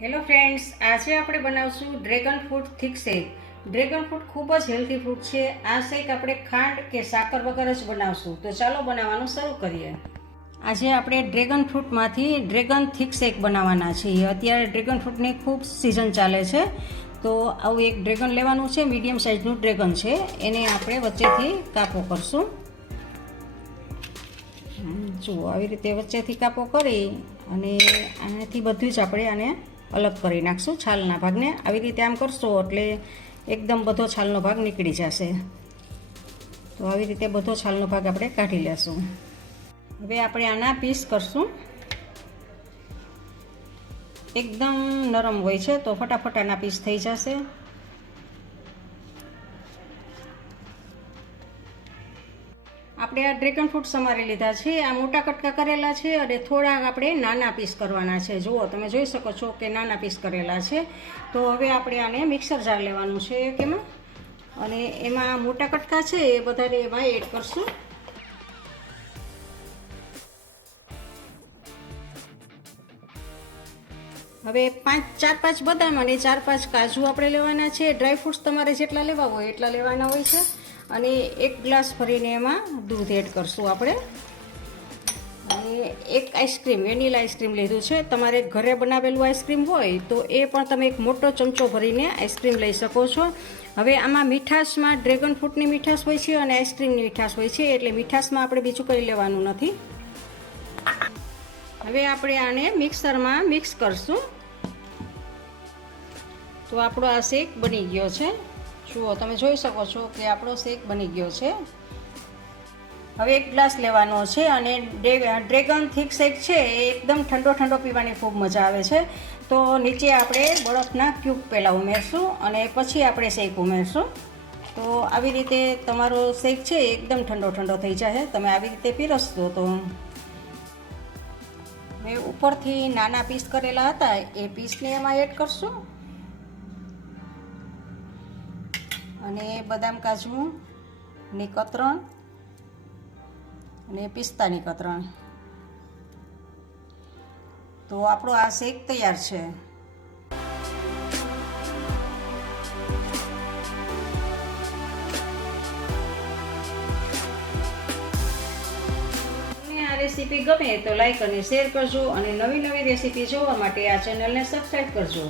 Hello friends, આજે આપણે બનાવશું dragon fruit thick shake. Dragon fruit ખૂબ જ હેલ્ધી ફ્રૂટ છે. આ શેક આપણે ખાંડ કે સાકર વગર જ બનાવશું. તો ચાલો બનાવવાનું શરૂ કરીએ. આજે આપણે ડ્રેગન ફ્રૂટમાંથી ડ્રેગન થીક શેક બનાવવાના છીએ. અત્યારે ડ્રેગન ફ્રૂટની ખૂબ સિઝન ચાલે છે. તો આવું એક ડ્રેગન લેવાનું છે. મીડિયમ સાઇઝનું ડ્રેગન છે. એને આપણે વચ્ચેથી કાપો કરશું. જુઓ, આવી રીતે વચ્ચેથી કાપો કરી અને આનાથી બધું જ આપણે આને અલગ કરી નાખશું. છાલના ભાગને આવી રીતે આમ કરશો એટલે એકદમ બધો છાલનો ભાગ નીકળી જશે. તો આવી રીતે બધો છાલનો ભાગ આપણે કાઢી લેશું. હવે આપણે આના પીસ કરશું. એકદમ નરમ હોય છે તો ફટાફટ આના પીસ થઈ જશે. આપણે આ ડ્રેગન ફ્રૂટ સમારી લીધા છે. આ મોટા કટકા કરેલા છે અને થોડાક આપણે નાના પીસ કરવાના છે. જુઓ, તમે જોઈ શકો છો કે નાના પીસ કરેલા છે. તો હવે આપણે આને મિક્સર જાર લેવાનું છે એમાં, અને એમાં મોટા કટકા છે એ બધાને એમાં એડ કરશું. હવે 4-5 બદામ અને 4-5 કાજુ આપણે લેવાના છે. ડ્રાય ફ્રૂટ્સ તમારે જેટલા લેવા હોય એટલા લેવાના હોય છે. અને 1 ગ્લાસ ભરીને એમાં દૂધ એડ કરશું આપણે. અને એક આઈસ્ક્રીમ, વેનીલા આઈસ્ક્રીમ લીધું છે. તમારે ઘરે બનાવેલું આઈસ્ક્રીમ હોય તો એ પણ તમે એક મોટો ચમચો ભરીને આઈસ્ક્રીમ લઈ શકો છો. હવે આમાં મીઠાશમાં ડ્રેગન ફ્રૂટની મીઠાશ હોય છે અને આઈસ્ક્રીમની મીઠાશ હોય છે, એટલે મીઠાશમાં આપણે બીજું કંઈ લેવાનું નથી. હવે આપણે આને મિક્સરમાં મિક્સ કરશું. તો આપણો આ શેક બની ગયો છે. જુઓ, તમે જોઈ શકો છો કે આપણો શેક બની ગયો છે. હવે 1 ગ્લાસ લેવાનો છે અને ડ્રેગન થીક શેક છે એ એકદમ ઠંડો ઠંડો પીવાની ખૂબ મજા આવે છે. તો નીચે આપણે બરફના ક્યુબ પહેલાં ઉમેરશું અને પછી આપણે શેક ઉમેરશું. તો આવી રીતે તમારો શેક છે એકદમ ઠંડો ઠંડો થઈ જાય. તમે આવી રીતે પીરસશો તો મેં ઉપરથી નાના પીસ કરેલા હતા એ પીસને એમાં એડ કરશું. અને બદામ કાજુની કતરણ અને પિસ્તાની કતરણ. તો આપણો આ શેક તૈયાર છે. આ રેસીપી ગમે તો લાઈક અને શેર કરજો, અને નવી નવી રેસીપી જોવા માટે આ ચેનલને સબસ્ક્રાઈબ કરજો.